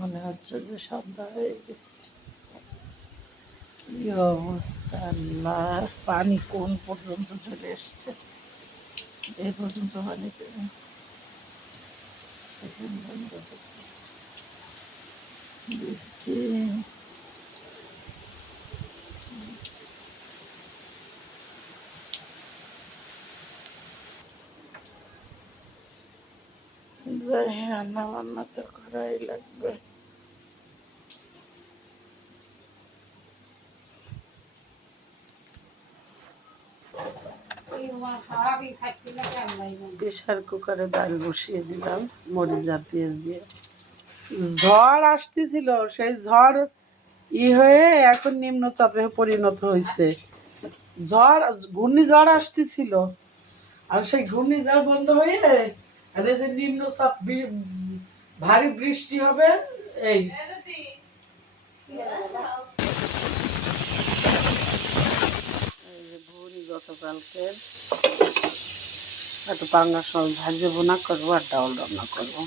মনে হচ্ছে যে সন্ধ্যা হয়ে গেছে। কি অবস্থা আল্লাহ! পানি কোন পর্যন্ত চলে এসছে, এই পর্যন্ত পানিতে বৃষ্টি। যাই, রান্না বান্না তো করাই লাগবে। প্রেশার কুকারে ডাল বসিয়ে দিলাম মরিচ আর পেঁয়াজ দিয়ে। ঝড় আসতেছিল, সেই ঝড় হয়ে এখন নিম্নচাপে পরিণত হয়েছে। ঝড়, ঘূর্ণিঝড় আসতেছিল, আর সেই ঘূর্ণিঝড় বন্ধ হয়ে আর এই যে নিম্নচাপ, ভারী বৃষ্টি হবে। এই যে ভুল গতকালকে একটু পাঙ্গাস মাছ ভাজে বোনা করবো আর ডাউল রান্না করবো।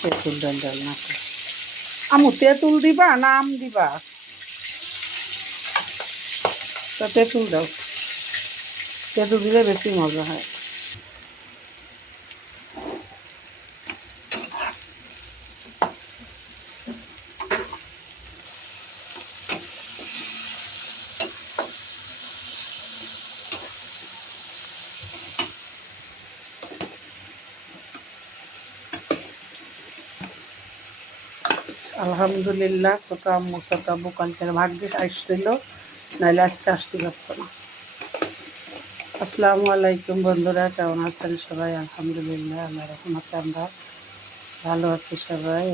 তেঁতুল ডাল রান্না কর। আমু তেঁতুল দিবা না আম দিবা? তা তেঁতুল দাও, তেঁতুল দিলে বেশি মজা হয়। আলহামদুলিল্লাহ, ছোট আম্মু কালকের ভাগ্যে আসছিল, নাহলে আজকে আসতে পারতো না। আসসালামু আলাইকুম বন্ধুরা, কেমন আছেন সবাই? আলহামদুলিল্লাহ, আল্লাহ রহমতে আমরা ভালো আছি সবাই।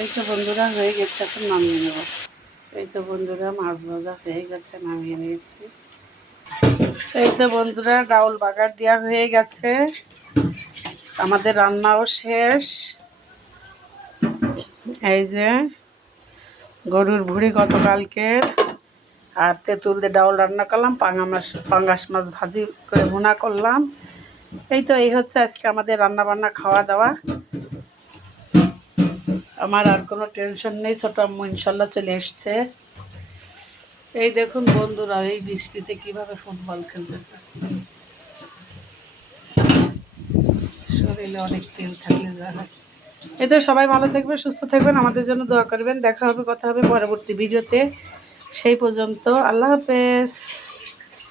এই তো বন্ধুরা হয়ে গেছে, এখন নামিয়ে নেব। এই তো বন্ধুরা মাছ ভাজা হয়ে গেছে, নামিয়ে নিয়েছি। এই তো বন্ধুরা ডাউল বাগার দেওয়া হয়ে গেছে, আমাদের রান্নাও শেষ। এই যে গরুর ভুঁড়ি গতকালকে, আর তেঁতুল দিয়ে ডাউল রান্না করলাম, পাঙ্গাস মাছ ভাজি করে ভুনা করলাম। এই তো এই হচ্ছে আজকে আমাদের রান্না বান্না, খাওয়া দাওয়া। আমার আর কোনো টেনশন নেই, ছোট আম্মু ইনশাল্লাহ চলে এসছে। এই দেখুন বন্ধুরা, এই বৃষ্টিতে কিভাবে ফুটবল খেলতেছে। শরীরে অনেক তেল থাকলে যা হয়। এই তো সবাই ভালো থাকবে, সুস্থ থাকবেন, আমাদের জন্য দোয়া করবেন। দেখা হবে, কথা হবে পরবর্তী ভিডিওতে। সেই পর্যন্ত আল্লাহ হাফেজ।